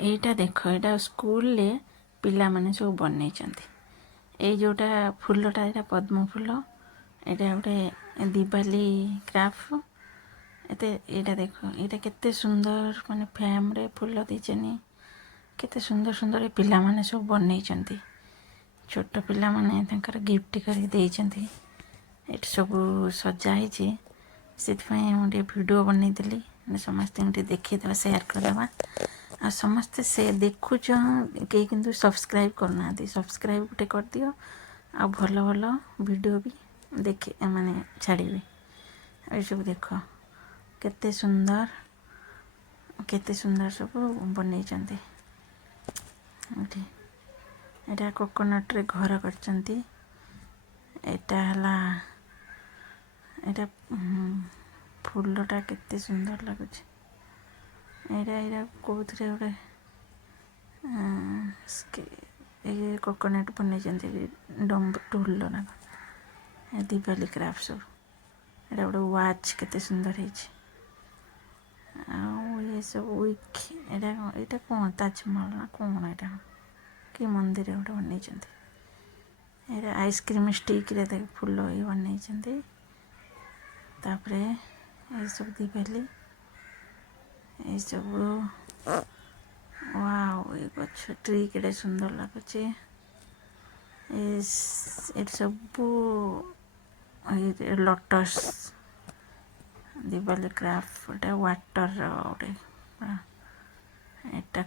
এইটা ଦେଖ ଏଇଟା ସ୍କୁଲରେ ପିଲାମାନେ ସବୁ ବନେଇଛନ୍ତି। ଏଇ ଯେଉଁଟା ଫୁଲଟା ଏଇଟା ପଦ୍ମ ଫୁଲ, ଏଇଟା ଗୋଟେ ଦିୱାଲି କ୍ରାଫ୍ଟ। ଏଇଟା ଦେଖ, ଏଇଟା କେତେ ସୁନ୍ଦର ମାନେ ଫ୍ରେମ୍ରେ ଫୁଲ ଦେଇଛନ୍ତି। କେତେ ସୁନ୍ଦର ସୁନ୍ଦର ଏ ପିଲାମାନେ ସବୁ ବନେଇଛନ୍ତି। ଛୋଟ ପିଲାମାନେ ତାଙ୍କର ଗିଫ୍ଟ କରି ଦେଇଛନ୍ତି। ଏଠି ସବୁ ସଜା ହେଇଛି। ସେଥିପାଇଁ ମୁଁ ଟିକେ ଭିଡ଼ିଓ ବନେଇଦେଲି, ସମସ୍ତଙ୍କୁ ଟିକେ ଦେଖେଇଦେବା, ସେୟାର କରିଦେବା। ଆଉ ସମସ୍ତେ ସେ ଦେଖୁଛ, କେହି କିନ୍ତୁ ସବସ୍କ୍ରାଇବ୍ କରୁନାହାନ୍ତି। ସବସ୍କ୍ରାଇବ୍ ଗୋଟେ କରିଦିଅ, ଆଉ ଭଲ ଭଲ ଭିଡ଼ିଓ ବି ଦେଖେ ମାନେ ଛାଡ଼ିବେ। ଏସବୁ ଦେଖ କେତେ ସୁନ୍ଦର ସବୁ ବନେଇଛନ୍ତି। ଏଠି ଏଇଟା କୋକୋନଟ୍ରେ ଘର କରିଛନ୍ତି। ଏଇଟା ହେଲା ଏଇଟା ଫୁଲଟା କେତେ ସୁନ୍ଦର ଲାଗୁଛି। ଏଇଟା କେଉଁଥିରେ ଗୋଟେ ଏଇ କୋକୋନଟ୍ ବନେଇଛନ୍ତି ଢୋଲ ନା ଦିୱାଲି କ୍ରାଫ୍ଟ ସବୁ। ଏଇଟା ଗୋଟେ ୱାଚ୍ କେତେ ସୁନ୍ଦର ହେଇଛି। ଆଉ ଏସବୁ ଏଇଟା କ'ଣ ତାଜମହଲ ନା କ'ଣ? ଏଇଟା କି ମନ୍ଦିର ଗୋଟେ ବନେଇଛନ୍ତି। ଏଇଟା ଆଇସ୍କ୍ରିମ୍ ଷ୍ଟିକ୍ରେ ଫୁଲ ଇଏ ବନେଇଛନ୍ତି। ତାପରେ ଏସବୁ ଦିୱାଲି ଏସବୁ ୱାଓ, ଏ ଗଛ ଟ୍ରି କେଡ଼େ ସୁନ୍ଦର ଲାଗୁଛି। ଏଠି ସବୁ ଲୋଟସ୍ ଦିୱାଲି କ୍ରାଫ୍ଟ, ଗୋଟେ ୱାଟରର ଗୋଟେ ଏଇଟା